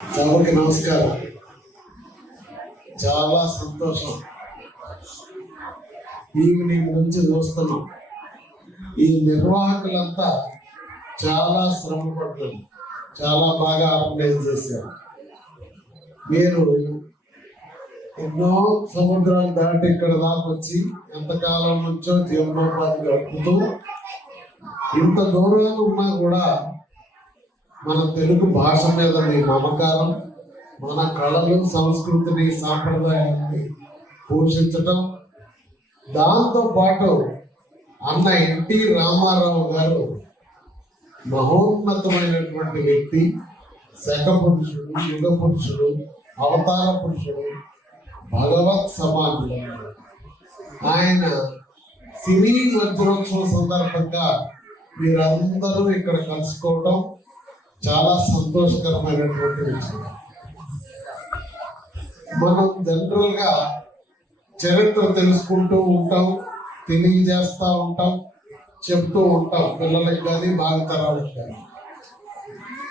సభకి నమస్కారం. చాలా సంతోషం. ఈవినింగ్ నుంచి చూస్తున్నాం. ఈ నిర్వాహకులంతా చాలా శ్రమ పడుతుంది చాలా బాగా ఆర్గనైజ్ చేశారు. మీరు ఎన్నో సముద్రాలు దాటి ఇక్కడ దాకా వచ్చి ఎంతకాలం నుంచో జీవనోపాధి గడుపుతూ ఇంత దూరంగా ఉన్నా కూడా మన తెలుగు భాష మీద మీ మమకారం మన కళలు సంస్కృతిని సాంప్రదాయాన్ని పోషించటం. దాంతో పాటు అన్న ఎన్టీ రామారావు గారు మహోన్నతమైనటువంటి వ్యక్తి శక పురుషుడు యుగ పురుషుడు అవతార పురుషుడు భగవత్ సమానుడు ఆయన సినీ వజ్రోత్సవం సందర్భంగా మీరందరూ ఇక్కడ కలుసుకోవటం చాలా సంతోషకరమైనటువంటి విషయం. మనం జనరల్గా చరిత్ర తెలుసుకుంటూ ఉంటాం తెలియజేస్తా ఉంటాం చెప్తూ ఉంటాం పిల్లలకి కానీ భావితరాలకు కానీ.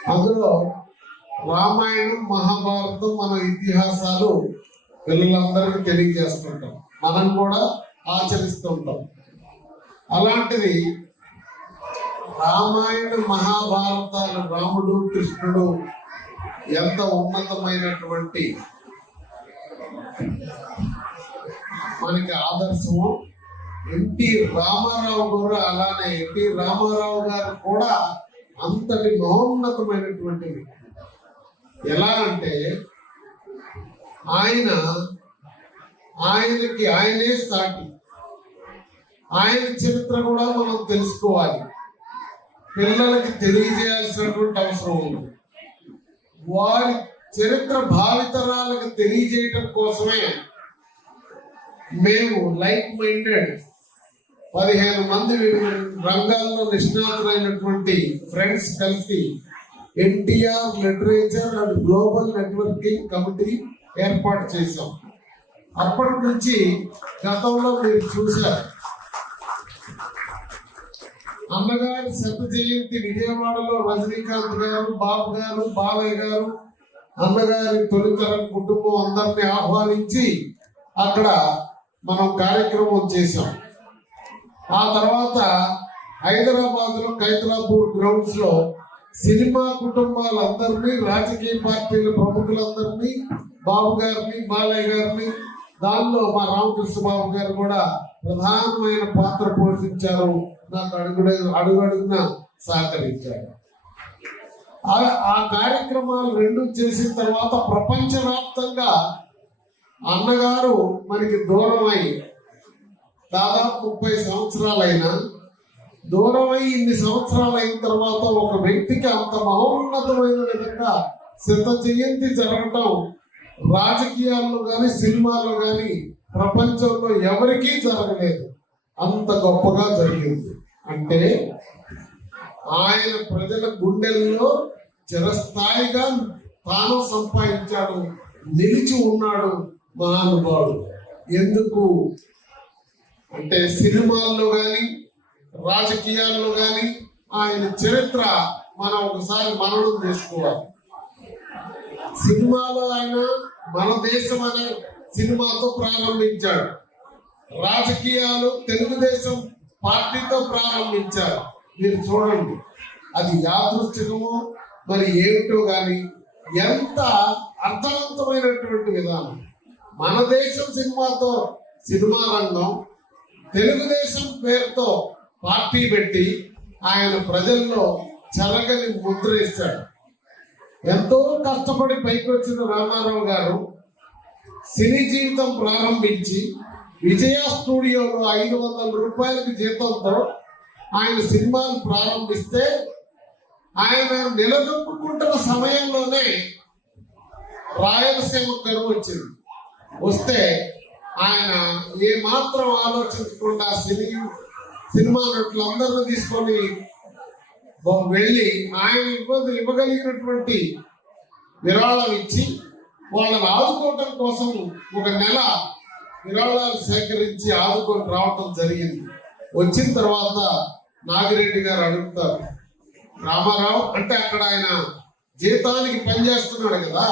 అందులో రామాయణం మహాభారతం మన ఇతిహాసాలు పిల్లలందరికీ తెలియజేస్తుంటాం. మనం కూడా ఆచరిస్తుంటాం అలాంటిది రామాయణ మహాభారతాలు రాముడు కృష్ణుడు ఎంత ఉన్నతమైనటువంటి మనకి ఆదర్శము ఎన్టీ రామారావు గారు అలానే ఎన్టీ రామారావు గారు కూడా అంతటి మహోన్నతమైనటువంటి వ్యక్తి. ఎలా అంటే ఆయన ఆయనకి ఆయనే సాటి. ఆయన చరిత్ర కూడా మనం తెలుసుకోవాలి. పిల్లలకి తెలియజేయాల్సినటువంటి అవసరం ఉంది. వారి చరిత్ర భావితరాలకు తెలియజేయటం కోసమే మేము లైక్ మైండెడ్ పదిహేను మంది రంగాల్లో నిష్ణాతులైనటువంటి ఫ్రెండ్స్ కలిసి NTR literature and global networking committee ఏర్పాటు చేశాం. అప్పటి నుంచి గతంలో మీరు చూశారు. అన్నగారి శత జయంతి విజయవాడలో రజనీకాంత్ గారు బాబు గారు బాలయ్య గారు అన్నగారి తొలితరం కుటుంబం అందరిని ఆహ్వానించి అక్కడ మనం కార్యక్రమం చేశాం. ఆ తర్వాత హైదరాబాద్లో కైతలాపూర్ గ్రౌండ్స్లో సినిమా కుటుంబాలందరినీ రాజకీయ పార్టీల ప్రముఖులందరినీ బాబు గారిని బాలయ్య గారిని దానిలో మా రామకృష్ణ బాబు గారు కూడా ప్రధానమైన పాత్ర పోషించారు. నాకు అడుగుడే అడుగడుగున సహకరించారు ఆ- ఆ కార్యక్రమాలు రెండు చేసిన తర్వాత ప్రపంచవ్యాప్తంగా అన్నగారు మనకి దూరమై దాదాపు ముప్పై సంవత్సరాలైనా దూరమై ఇన్ని సంవత్సరాలు అయిన తర్వాత ఒక వ్యక్తికి అంత మహోన్నతమైన విధంగా శత జయంతి జరగటం రాజకీయాల్లో కానీ సినిమాల్లో కానీ ప్రపంచంలో ఎవరికీ జరగలేదు. అంత గొప్పగా జరిగింది. అంటే ఆయన ప్రజల గుండెల్లో చిరస్థాయిగా తాను సంపాదించాడు నిలిచి ఉన్నాడు మహానుభావుడు. ఎందుకు? అంటే సినిమాల్లో కానీ రాజకీయాల్లో కానీ ఆయన చరిత్ర మనం ఒకసారి మననం చేసుకోవాలి. సినిమాలో ఆయన మన దేశం అనే సినిమాతో ప్రారంభించాడు. రాజకీయాలు తెలుగుదేశం పార్టీతో ప్రారంభించారు. మీరు చూడండి. అది యాదృష్టికమో మరి ఏమిటో కానీ ఎంత అర్థవంతమైనటువంటి విధానం. మన దేశం సినిమాతో సినిమా రంగం తెలుగుదేశం పేరుతో పార్టీ పెట్టి ఆయన ప్రజల్లో చెరగని ముద్ర ఎంతో కష్టపడి పైకి వచ్చిన రామారావు గారు సినీ జీవితం ప్రారంభించి విజయ స్టూడియోలో ఐదు వందల రూపాయలకి జీతంతో ఆయన సినిమాను ప్రారంభిస్తే ఆయన నిలదొక్కుకుంటున్న సమయంలోనే రాయలసీమ కరువు వచ్చింది. వస్తే ఆయన ఏ మాత్రం ఆలోచించకుండా సినీ సినిమా నటులందరినీ తీసుకొని వెళ్ళి ఆయన ఇబ్బంది ఇవ్వగలిగినటువంటి విరాళం ఇచ్చి వాళ్ళని ఆదుకోవటం కోసం ఒక నెల విరాళాలు సేకరించి ఆదుకొని రావటం జరిగింది. వచ్చిన తర్వాత నాగిరెడ్డి గారు అడుగుతారు రామారావు అంటే అక్కడ ఆయన జీతానికి పనిచేస్తున్నాడు కదా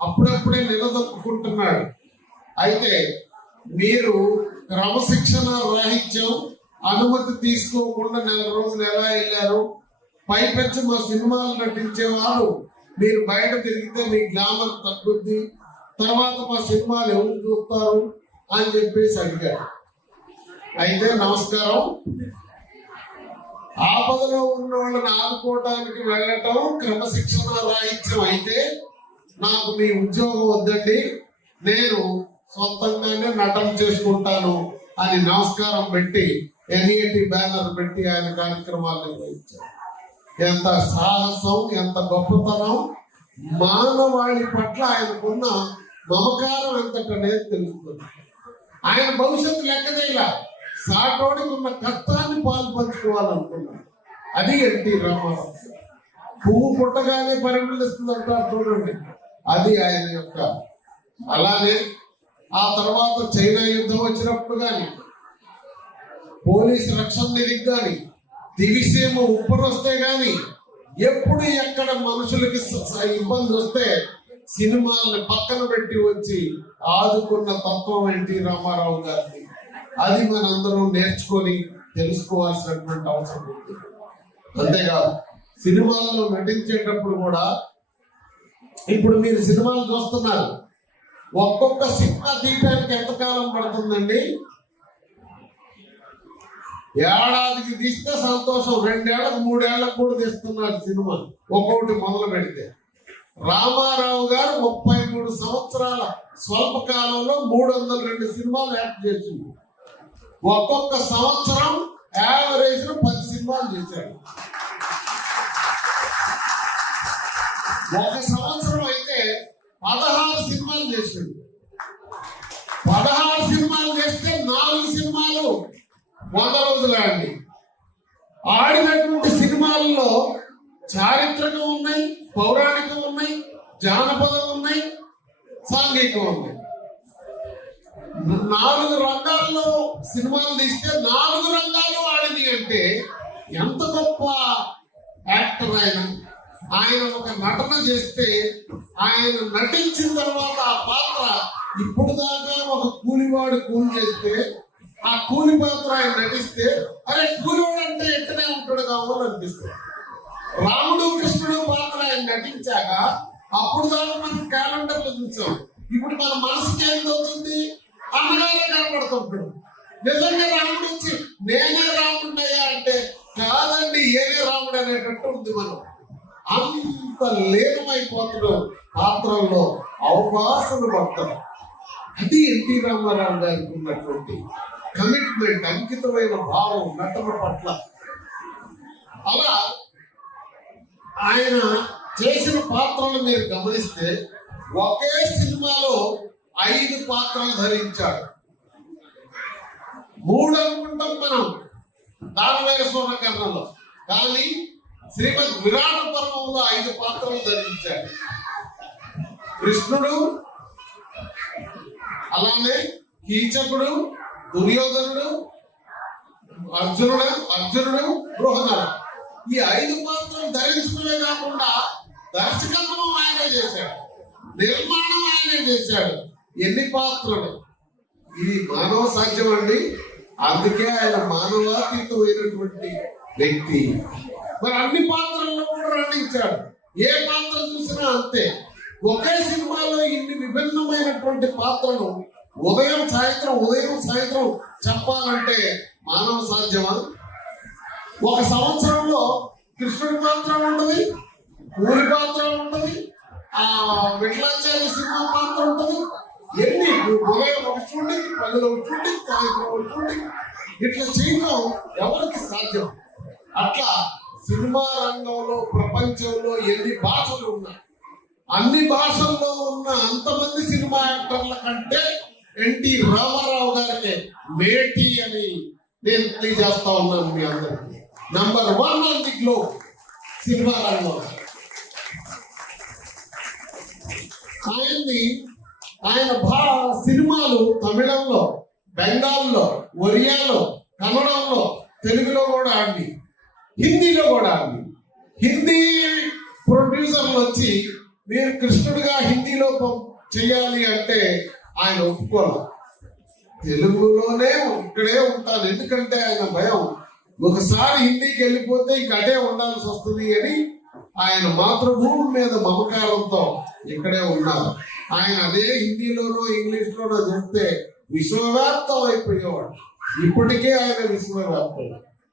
అప్పుడప్పుడే నిలదొక్కుంటున్నాడు అయితే మీరు క్రమశిక్షణ రాహిత్యం అనుమతి తీసుకోకుండా నెల రోజులు ఎలా వెళ్ళారు? పైపెచ్చు మా సినిమాలు నటించేవారు. మీరు బయట తిరిగితే మీ గ్లామర్ తగ్గుద్ది. తర్వాత మా సినిమాలు ఎవరు చూస్తారు? అని చెప్పేసి అడిగారు. అయితే నమస్కారం. ఆపదలో ఉన్న వాళ్ళని ఆదుకోవటానికి వెళ్ళటం క్రమశిక్షణ రాహిత్యం అయితే నాకు మీ ఉద్యోగం వద్దండి. నేను సొంతంగానే నటన చేసుకుంటాను అని నమస్కారం పెట్టి ఎన్ఈటి బ్యానర్ పెట్టి ఆయన కార్యక్రమాలు నిర్వహించారు. ఎంత సాహసం ఎంత గొప్పతనం. మానవాళి పట్ల ఆయనకున్న మమకారం ఎంతటనేది తెలుస్తుంది. ఆయన భవిష్యత్తు లెక్కదేలా సాటోడికి ఉన్న కష్టాన్ని పాలు పంచుకోవాలనుకున్నాడు. అది ఎన్టీ రామారావు. పువ్వు పుట్టగానే పరిమళిస్తుంది అంటారు చూడండి. అది ఆయన యొక్క అలానే ఆ తర్వాత చైనా యుద్ధం వచ్చినప్పుడు కానీ పోలీస్ రక్షణ నిధికి కానీ దివిసీమ ఉప్పరొస్తే కానీ ఎప్పుడు ఎక్కడ మనుషులకి స- ఇబ్బంది వస్తే సినిమాల్ని పక్కన పెట్టి వచ్చి ఆదుకున్న తత్వం ఎన్టీ రామారావు గారిది? అది మనందరం నేర్చుకొని తెలుసుకోవాల్సినటువంటి అవసరం ఉంది. అంతేకాదు సినిమాల్లో నటించేటప్పుడు కూడా ఇప్పుడు మీరు సినిమాలు చూస్తున్నారు. ఒక్కొక్క సినిమా తీయడానికి ఎంతకాలం పడుతుందండి? ఏడాదికి తీస్తే సంతోషం రెండేళ్ళకు మూడేళ్ళకు కూడా తీస్తున్నారు సినిమా. ఒక్కొక్కటి మొదలు పెడితే. రామారావు గారు ముప్పై మూడు సంవత్సరాల స్వల్ప కాలంలో మూడు వందల రెండు సినిమాలు యాక్ట్ చేసింది. ఒక్కొక్క సంవత్సరం యావరేజ్ పది సినిమాలు చేశాడు. ఒక సంవత్సరం అయితే పదహారు సినిమాలు చేశాడు. పదహారు సినిమాలు చేస్తే నాలుగు సినిమాలు వంద రోజులు అండి ఆడినటువంటి సినిమాల్లో చారిత్రకం ఉన్నాయి పౌరాణికం ఉన్నాయి జానపదం ఉన్నాయి సాంఘికం ఉన్నాయి. నాలుగు రంగాల్లో సినిమాలు తీస్తే నాలుగు రంగాలు ఆడింది అంటే ఎంత గొప్ప యాక్టర్ ఆయన. ఆయన ఒక నటన చేస్తే ఆయన నటించిన తర్వాత ఆ పాత్ర ఇప్పుడు దాకా ఒక కూలివాడు కూలి చేస్తే ఆ కూలి పాత్ర ఆయన నటిస్తే అరే కూలివాడు అంటే ఎక్కడే ఉంటాడు కావాలి అనిపిస్తుంది. రాముడు కృష్ణుడు పాత్ర ఆయన నటించాక అప్పుడు దాకా మనం క్యాలెండర్లో చూసాం. ఇప్పుడు మన మనసుకి ఏం తోచుంది? అన్నగారే కనపడుతుంటాడు నిజంగా రాముడు వచ్చి నేనే రాముడయ్యా అంటే కాదండి ఏనే రాముడు అనేటట్టు ఉంది మనం. అంత లీనమైపోతున్నాం పాత్రల్లో అవకాశాలు పడతాం. అది ఎన్టీ రామారావు గారికి ఉన్నటువంటి కమిట్మెంట్ అంకితమైన భావం నటన పట్ల. అలా ఆయన చేసిన పాత్రలు మీరు గమనిస్తే ఒకే సినిమాలో ఐదు పాత్రలు ధరించాడు. మూడు అనుకుంటాం మనం దానవేర స్వర్ణకర్ణంలో కానీ శ్రీమద్ విరాట పర్వంలో ఐదు పాత్రలు ధరించాడు. కృష్ణుడు అలానే కీచకుడు దుర్యోధనుడు అర్జునుడు అర్జునుడు బృహణుడు ఈ ఐదు పాత్రలు ధరించుకునే కాకుండా దర్శకత్వం ఆయనే చేశాడు. నిర్మాణం ఆయనే చేశాడు. ఎన్ని పాత్రలు? ఇది మానవ సాధ్యం అండి. అందుకే ఆయన మానవాతీతమైనటువంటి వ్యక్తి. మరి అన్ని పాత్రల్లో కూడా రాణించాడు. ఏ పాత్ర చూసినా అంతే. ఒకే సినిమాలో ఇన్ని విభిన్నమైనటువంటి పాత్రలు. ఉదయం సాయంత్రం ఉదయం సాయంత్రం చెప్పాలంటే మానవ సాధ్యమా? ఒక సంవత్సరంలో కృష్ణుడి పాత్ర ఉంటుంది ఊరి పాత్ర ఉంటుంది ఆ విఠలాచార్య సినిమా పాత్ర ఉంటుంది. ఎన్ని? ఉదయం ఒక షూటింగ్ పగలు సాయంత్రం ఇట్లా చేయడం ఎవరికి సాధ్యం? అట్లా సినిమా రంగంలో ప్రపంచంలో ఎన్ని భాషలు ఉన్నాయి? అన్ని భాషల్లో ఉన్న అంతమంది సినిమా యాక్టర్ల కంటే ఎన్టీ రామారావు గారికి మేటి అని నేను తెలియజేస్తా ఉన్నాను మీ అందరికి. Number one on the globe cinema రంగంలో ఆయన్ని ఆయన భా సినిమాలు తమిళంలో బెంగాల్లో ఒరియాలో కన్నడంలో తెలుగులో కూడా ఆడి హిందీలో కూడా ఆడి. హిందీ ప్రొడ్యూసర్ వచ్చి మీరు కృష్ణుడిగా హిందీలో పం- చేయాలి అంటే ఆయన ఒప్పుకోవాలి తెలుగులోనే ఇక్కడే ఉంటాను ఎందుకంటే ఆయన భయం. ఒకసారి హిందీకి వెళ్ళిపోతే ఇంక అదే ఉండాల్సి వస్తుంది అని ఆయన మాతృభూమి మీద మమకారంతో ఇక్కడే ఉన్నారు. ఆయన అదే హిందీలోనో ఇంగ్లీష్ లోనో విశ్వవ్యాప్తం అయిపోయేవాడు. ఇప్పటికే ఆయన విశ్వవ్యాప్తం.